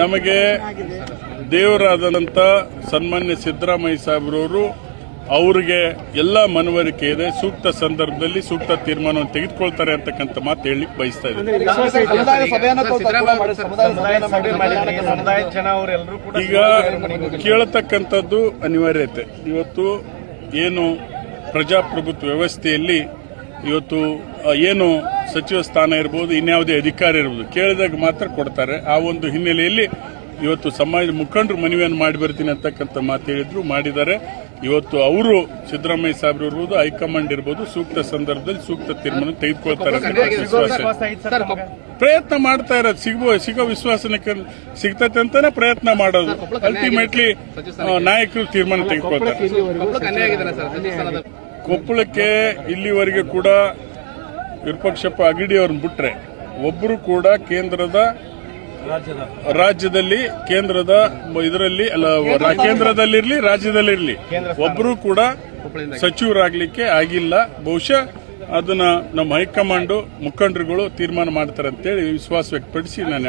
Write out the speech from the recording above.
ನಮಗೆ ದೇವರಾದಂಥ ಸನ್ಮಾನ್ಯ ಸಿದ್ದರಾಮಯ್ಯ ಸಾಹೇಬ್ರವರು ಅವರಿಗೆ ಎಲ್ಲ ಮನವರಿಕೆ ಇದೆ. ಸೂಕ್ತ ಸಂದರ್ಭದಲ್ಲಿ ಸೂಕ್ತ ತೀರ್ಮಾನವನ್ನು ತೆಗೆದುಕೊಳ್ತಾರೆ ಅಂತಕ್ಕಂಥ ಮಾತು ಹೇಳಲಿಕ್ಕೆ ಬಯಸ್ತಾ ಇದ್ದಾರೆ. ಈಗ ಕೇಳತಕ್ಕಂಥದ್ದು ಅನಿವಾರ್ಯತೆ. ಇವತ್ತು ಏನು ಪ್ರಜಾಪ್ರಭುತ್ವ ವ್ಯವಸ್ಥೆಯಲ್ಲಿ ಇವತ್ತು ಏನು ಸಚಿವ ಸ್ಥಾನ ಇರ್ಬೋದು, ಇನ್ಯಾವುದೇ ಅಧಿಕಾರ ಇರ್ಬೋದು, ಕೇಳಿದಾಗ ಮಾತ್ರ ಕೊಡ್ತಾರೆ. ಆ ಒಂದು ಹಿನ್ನೆಲೆಯಲ್ಲಿ ಇವತ್ತು ಸಮಾಜ ಮುಖಂಡರು ಮನವಿಯನ್ನು ಮಾಡಿ ಬರ್ತೀನಿ ಅಂತಕ್ಕಂಥ ಮಾತು ಹೇಳಿದ್ರು, ಮಾಡಿದ್ದಾರೆ. ಇವತ್ತು ಅವರು ಸಿದ್ದರಾಮಯ್ಯ ಸಾಹೇಬ್ರು ಇರ್ಬೋದು, ಹೈಕಮಾಂಡ್ ಇರ್ಬೋದು, ಸೂಕ್ತ ಸಂದರ್ಭದಲ್ಲಿ ಸೂಕ್ತ ತೀರ್ಮಾನ ತೆಗೆದುಕೊಳ್ತಾರೆ ಅಂತ ವಿಶ್ವಾಸ, ಪ್ರಯತ್ನ ಮಾಡ್ತಾ ಇರೋದು. ಸಿಗೋ ವಿಶ್ವಾಸನ ಸಿಗ್ತತೆ ಅಂತಾನೆ ಪ್ರಯತ್ನ ಮಾಡೋದು. ಅಲ್ಟಿಮೇಟ್ಲಿ ನಾಯಕರು ತೀರ್ಮಾನ ತೆಗೆದುಕೊಳ್ತಾರೆ. ಕೊಪ್ಪಳಕ್ಕೆ ಇಲ್ಲಿವರೆಗೆ ಕೂಡ ವಿರೂಪಾಕ್ಷಪ್ಪ ಅಗಡಿ ಅವ್ರನ್ನ ಬಿಟ್ರೆ ಒಬ್ಬರು ಕೂಡ ರಾಜ್ಯದಲ್ಲಿ ಕೇಂದ್ರದ ಇದರಲ್ಲಿ ಅಲ್ಲ, ಕೇಂದ್ರದಲ್ಲಿರ್ಲಿ ರಾಜ್ಯದಲ್ಲಿರ್ಲಿ ಒಬ್ಬರು ಕೂಡ ಸಚಿವರಾಗ್ಲಿಕ್ಕೆ ಆಗಿಲ್ಲ. ಬಹುಶಃ ಅದನ್ನ ನಮ್ಮ ಹೈಕಮಾಂಡ್ ಮುಖಂಡರುಗಳು ತೀರ್ಮಾನ ಮಾಡ್ತಾರೆ ಅಂತೇಳಿ ವಿಶ್ವಾಸ ವ್ಯಕ್ತಪಡಿಸಿ ನಾನು